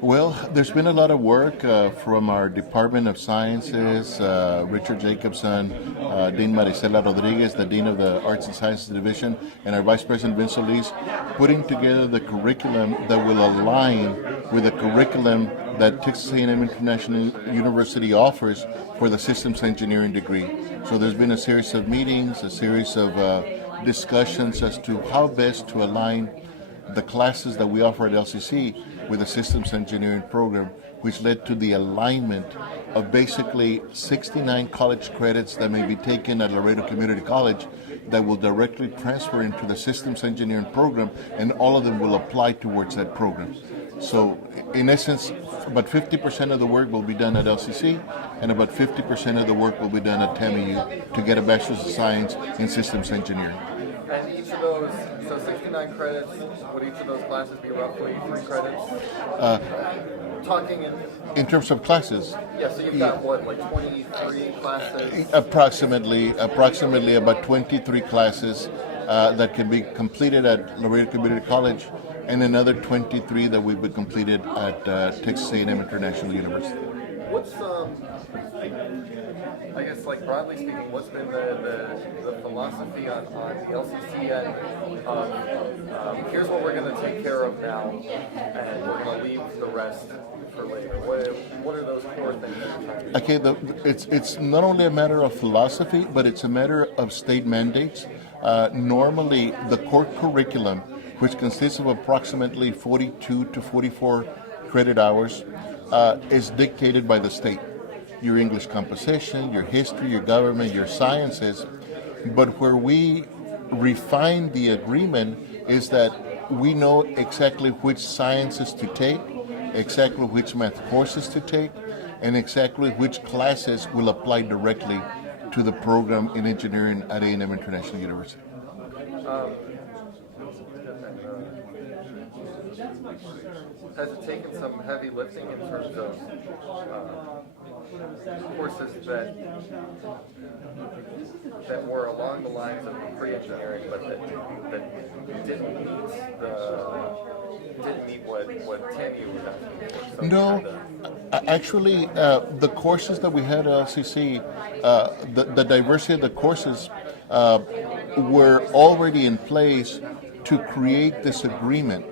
Well, there's been a lot of work from our Department of Sciences, Richard Jacobson, Dean Maricela Rodriguez, the Dean of the Arts and Sciences Division, and our Vice President Vince Solis, putting together the curriculum that will align with the curriculum that Texas A&M International University offers for the systems engineering degree. So there's been a series of meetings, a series of discussions as to how best to align the classes that we offer at LCC with the systems engineering program, which led to the alignment of basically 69 college credits that may be taken at Laredo Community College that will directly transfer into the systems engineering program, and all of them will apply towards that program. So in essence, about 50% of the work will be done at LCC, and about 50% of the work will be done at TAMU to get a Bachelor's of Science in Systems Engineering. And each of those, so 69 credits, would each of those classes be roughly 3 credits? Talking in terms of classes? Yeah, so you've got what, like 23 classes? Approximately about 23 classes that can be completed at Laredo Community College, and another 23 that will be completed at Texas A&M International University. What's I guess, like broadly speaking, what's been the philosophy on the LCC end? Here's what we're going to take care of now, and we're going to leave the rest for later. What are those core things? Okay, it's not only a matter of philosophy, but it's a matter of state mandates. Normally, the core curriculum, which consists of approximately 42 to 44 credit hours, is dictated by the state. Your English composition, your history, your government, your sciences. But where we refine the agreement is that we know exactly which sciences to take, exactly which math courses to take, and exactly which classes will apply directly to the program in engineering at A&M International University. Has it taken some heavy lifting in terms of courses that were along the lines of pre-engineering, but that didn't meet what TAMU was asking for? No, actually, the courses that we had at LCC, the diversity of the courses were already in place to create this agreement.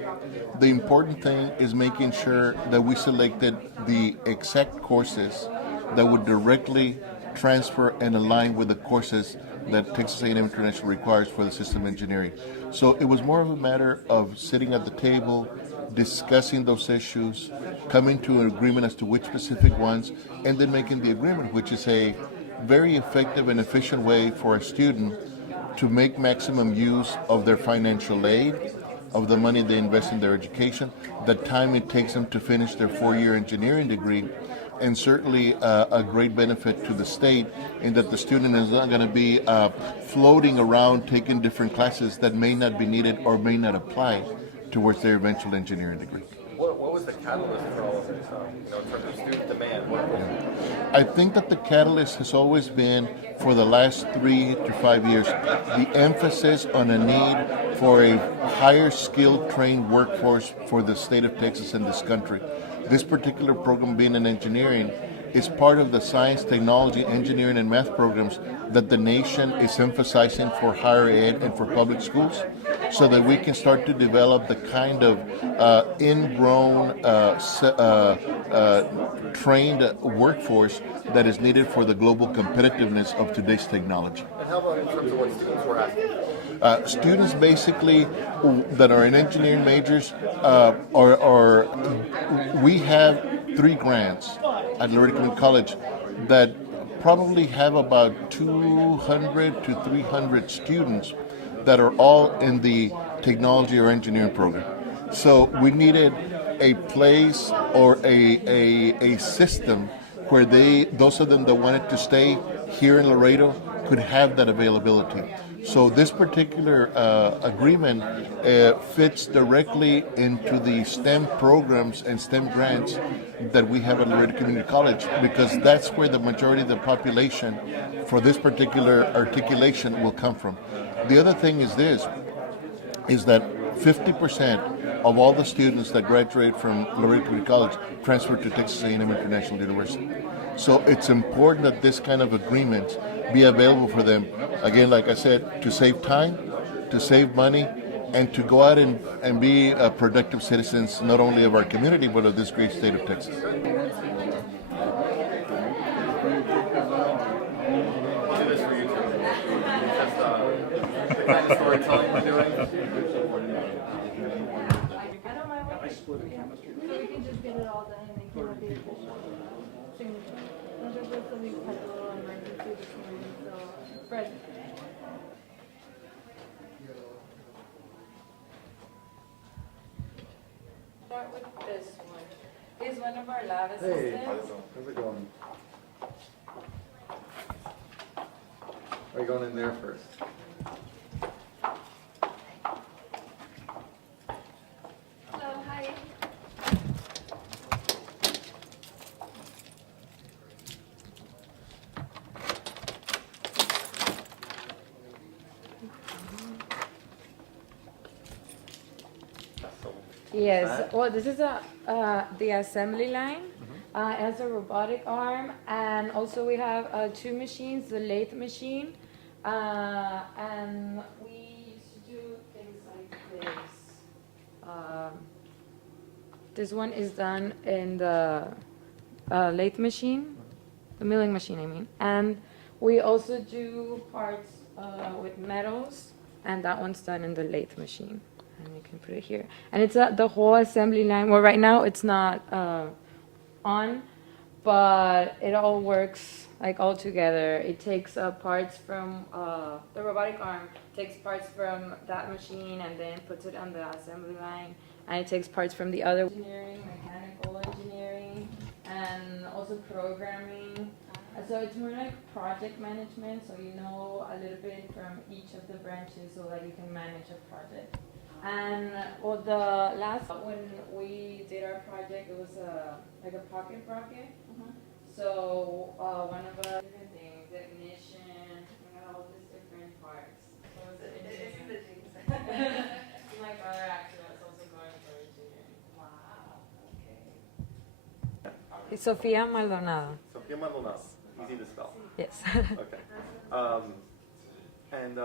The important thing is making sure that we selected the exact courses that would directly transfer and align with the courses that Texas A&M International requires for the system engineering. So it was more of a matter of sitting at the table, discussing those issues, coming to an agreement as to which specific ones, and then making the agreement, which is a very effective and efficient way for a student to make maximum use of their financial aid, of the money they invest in their education, the time it takes them to finish their 4-year engineering degree, and certainly a great benefit to the state in that the student is not going to be floating around taking different classes that may not be needed or may not apply towards their eventual engineering degree. What was the catalyst for all of this, in terms of student demand? I think that the catalyst has always been, for the last 3 to 5 years, the emphasis on a need for a higher skilled trained workforce for the state of Texas and this country. This particular program, being in engineering, is part of the science, technology, engineering, and math programs that the nation is emphasizing for higher ed and for public schools, so that we can start to develop the kind of ingrown, trained workforce that is needed for the global competitiveness of today's technology. And how about in terms of what students were asking for? Students basically that are in engineering majors, we have 3 grants at Laredo Community College that probably have about 200 to 300 students that are all in the technology or engineering program. So we needed a place or a system where those of them that wanted to stay here in Laredo could have that availability. So this particular agreement fits directly into the STEM programs and STEM grants that we have at Laredo Community College, because that's where the majority of the population for this particular articulation will come from. The other thing is that 50% of all the students that graduate from Laredo Community College transfer to Texas A&M International University. So it's important that this kind of agreement be available for them, again, like I said, to save time, to save money, and to go out and be productive citizens, not only of our community, but of this great state of Texas. Do this for you too. Just the kind of storytelling we're doing. I don't mind what so we can just get it all done and then come up here signature. I'm just with some new had a little emergency this morning, so Fred. Start with this one. He's one of our lab assistants. How's it going? Are you going in there first? Hello, hi. Yes, well, this is the assembly line. It has a robotic arm, and also we have two machines, the lathe machine, and we used to do things like this. This one is done in the lathe machine, the milling machine, I mean, and we also do parts with metals, and that one's done in the lathe machine. And you can put it here. And it's the whole assembly line. Well, right now it's not on, but it all works like all together. It takes parts from the robotic arm, takes parts from that machine and then puts it on the assembly line. And it takes parts from the other engineering, mechanical engineering, and also programming. So it's more like project management, so you know a little bit from each of the branches so that you can manage a project. And well, the last when we did our project, it was like a pocket rocket. So one of the different things, the ignition, we had all these different parts. So it's the things. My brother actually was also going for engineering. Wow. Okay. It's Sofia Maldonado. Sofia Maldonado. Easy to spell. Yes. Okay. And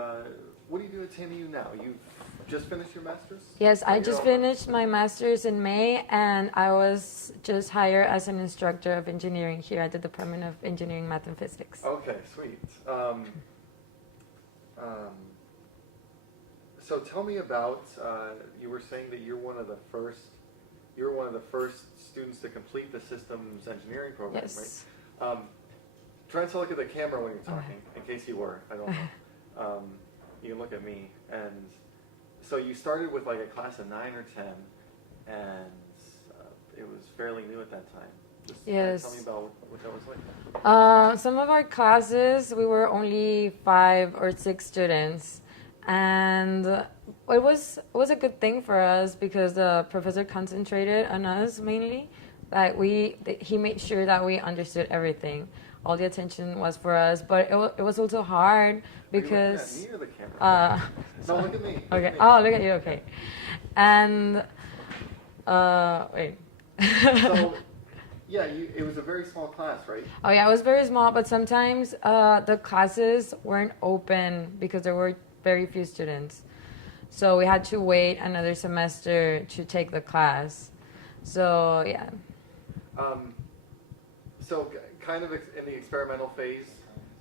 what do you do at TMU now? You've just finished your master's? Yes, I just finished my master's in May, and I was just hired as an instructor of engineering here at the Department of Engineering, Math, and Physics. Okay, sweet. So tell me about. You were saying that you're one of the first students to complete the systems engineering program, Yes. right? Try to look at the camera when you're talking, in case you were. I don't know. You can look at me. And so you started with like a class of 9 or 10, and it was fairly new at that time. Just Yes. tell me about what that was like. Some of our classes, we were only 5 or 6 students, and it was a good thing for us because the professor concentrated on us mainly. Like he made sure that we understood everything. All the attention was for us, but it was also hard because. Are you looking at me or the camera? No, look at me. Look Okay. at me. Oh, look at you. Okay. And wait. So, yeah, it was a very small class, right? Oh yeah, it was very small, but sometimes the classes weren't open because there were very few students. So we had to wait another semester to take the class. So yeah. So kind of in the experimental phase,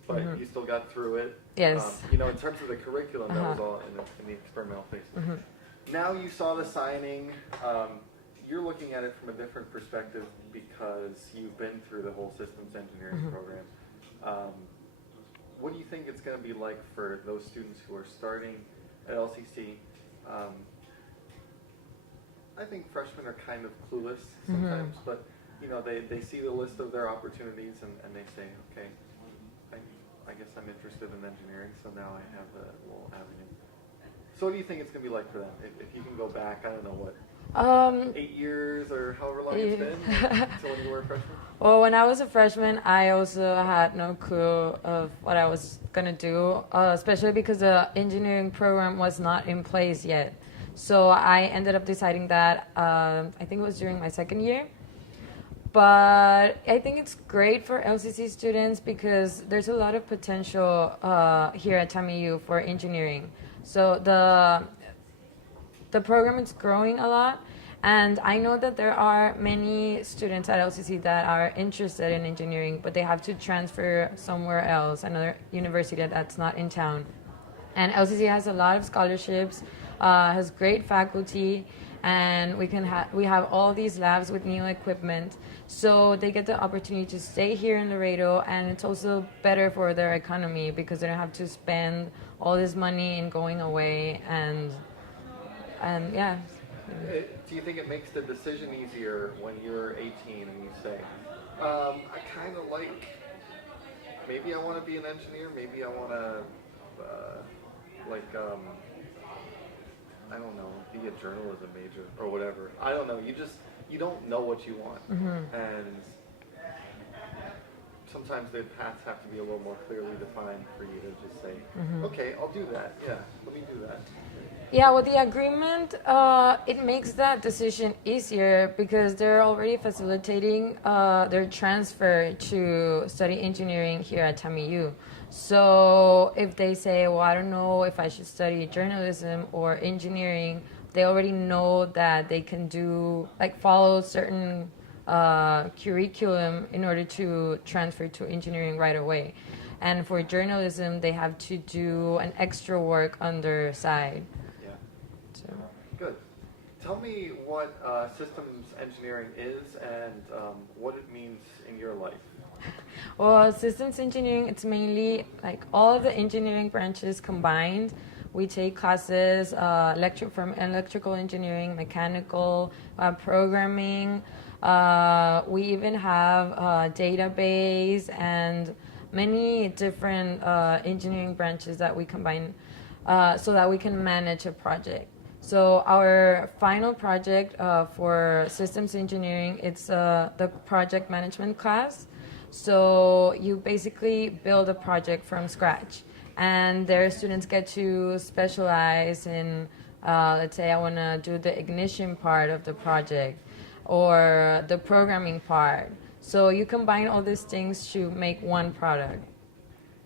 but you still got through it. Yes. In terms of the curriculum, that was all in the experimental phase. Now you saw the signing. You're looking at it from a different perspective because you've been through the whole systems engineering program. What do you think it's going to be like for those students who are starting at LCC? I think freshmen are kind of clueless sometimes, but they see the list of their opportunities and they say, okay, I guess I'm interested in engineering, so now I have a little avenue. So what do you think it's going to be like for them? If you can go back, I don't know what, 8 years or however long it's been until when you were a freshman? Well, when I was a freshman, I also had no clue of what I was going to do, especially because the engineering program was not in place yet. So I ended up deciding that, I think it was during my second year. But I think it's great for LCC students because there's a lot of potential here at TAMIU for engineering. So the program is growing a lot, and I know that there are many students at LCC that are interested in engineering, but they have to transfer somewhere else, another university that's not in town. And LCC has a lot of scholarships, has great faculty, and we have all these labs with new equipment. So they get the opportunity to stay here in Laredo, and it's also better for their economy because they don't have to spend all this money in going away and yeah. Do you think it makes the decision easier when you're 18 and you say, I kind of like, maybe I want to be an engineer, maybe I want to, I don't know, be a journalism major or whatever. I don't know. You don't know what you want. And sometimes the paths have to be a little more clearly defined for you to just say, okay, I'll do that. Yeah, let me do that. Yeah, with the agreement, it makes that decision easier because they're already facilitating their transfer to study engineering here at TAMIU. So if they say, well, I don't know if I should study journalism or engineering, they already know that they can do, like, follow certain curriculum in order to transfer to engineering right away. And for journalism, they have to do an extra work on their side. So. Good. Tell me what systems engineering is and what it means in your life. Well, systems engineering, it's mainly like all of the engineering branches combined. We take classes from electrical engineering, mechanical, programming. We even have database and many different engineering branches that we combine so that we can manage a project. So our final project for systems engineering, it's the project management class. So you basically build a project from scratch, and their students get to specialize in, let's say I want to do the ignition part of the project or the programming part. So you combine all these things to make one product.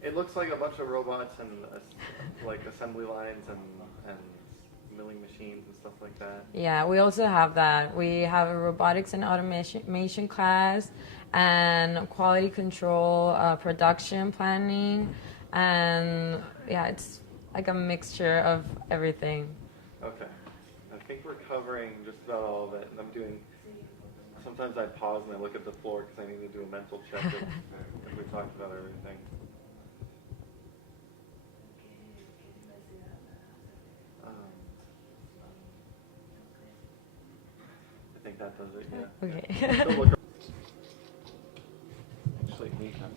It looks like a bunch of robots and like assembly lines and milling machines and stuff like that. Yeah, we also have that. We have a robotics and automation class and quality control, production planning, and yeah, it's like a mixture of everything. Okay. I think we're covering just about all of it, and sometimes I pause and I look at the floor because I need to do a mental check if we talked about everything. I think that does it, yeah. Okay. Still look- Actually, neat, huh?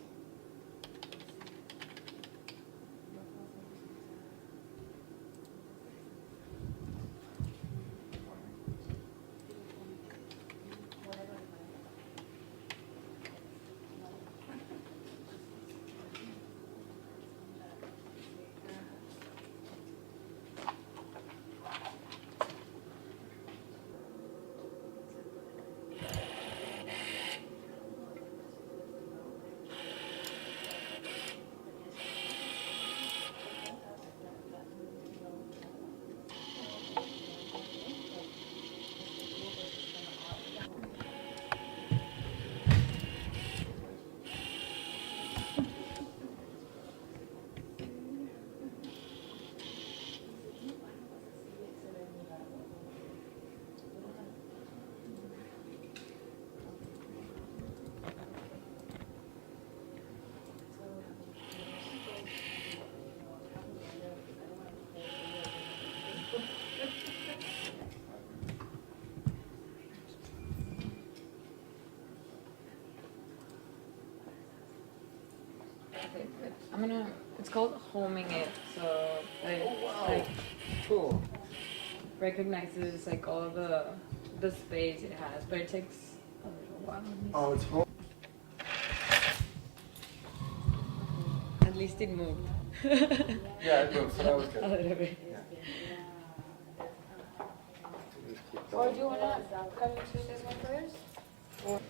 It's called homing it, so like Cool. recognizes like all of the space it has, but it takes a little while. Oh, it's home. At least it moved. Yeah, it moves, so that was good. A little bit. Or do you wanna come to this one first? Or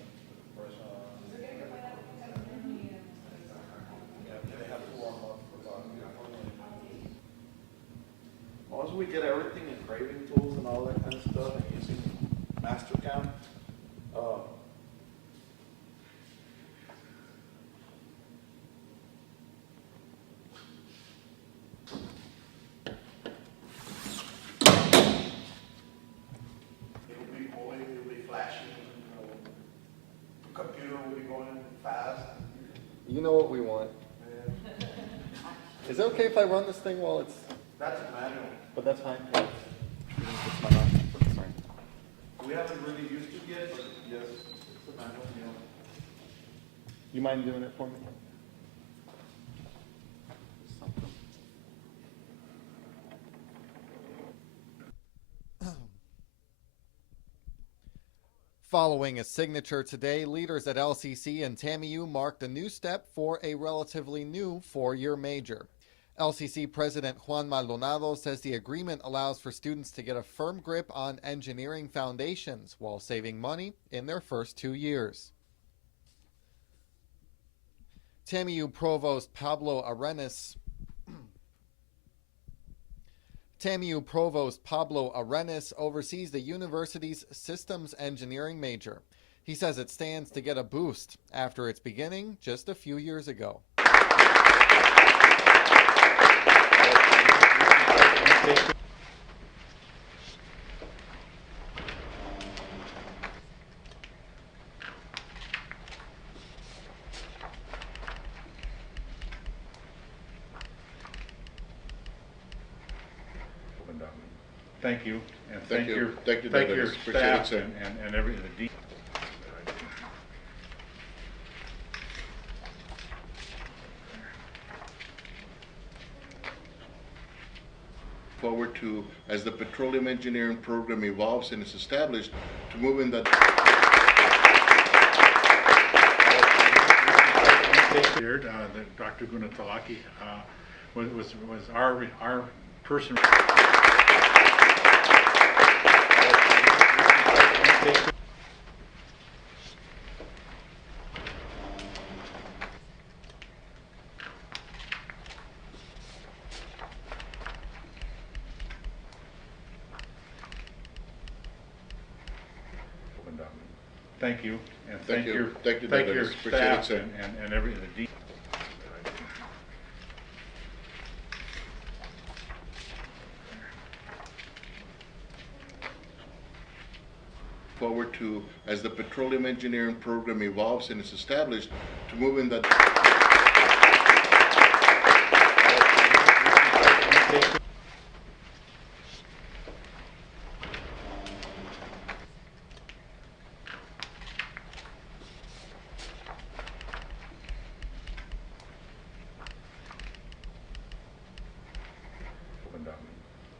Once we get everything engraving tools and all that kind of stuff and using Mastercam, it'll be moving, it'll be flashing, the computer will be going fast. You know what we want. Is it okay if I run this thing while it's? That's a manual. But that's fine. We haven't really used it yet, but yes, it's a manual, you know. You mind doing it for me? Following a signature today, leaders at LCC and TAMIU marked a new step for a relatively new four-year major. LCC President Juan Maldonado says the agreement allows for students to get a firm grip on engineering foundations while saving money in their first 2 years. TAMIU Provost Pablo Arenas oversees the university's systems engineering major. He says it stands to get a boost after its beginning just a few years ago. Thank you, and Thank you. Thank you, thank Dennis. your Appreciate it, staff sir. and every, the deep. Forward to, as the petroleum engineering program evolves and is established, to move in that. Here, Dr. Gunatalaki was our person. Thank you, and Thank you. your, Thank you, thank Dennis. your Appreciate it, staff sir. and every, the deep. Forward to, as the petroleum engineering program evolves and is established, to move in that.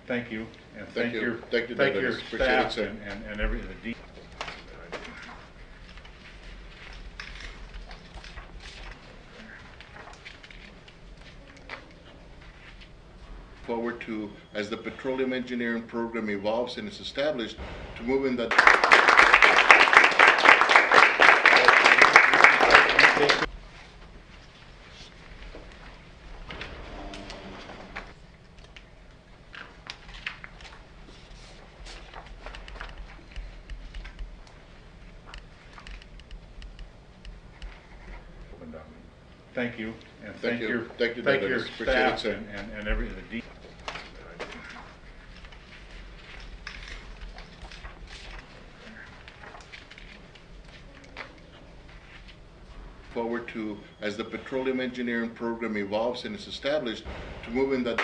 Thank you, and Thank you. your, Thank you, thank Dennis. your Appreciate it, staff sir. and every, the deep. Forward to, as the petroleum engineering program evolves and is established, to move in that. Thank you, and Thank you. your, Thank you, thank Dennis. your Appreciate it, staff sir. and every, the deep. Forward to, as the petroleum engineering program evolves and is established, to move in that.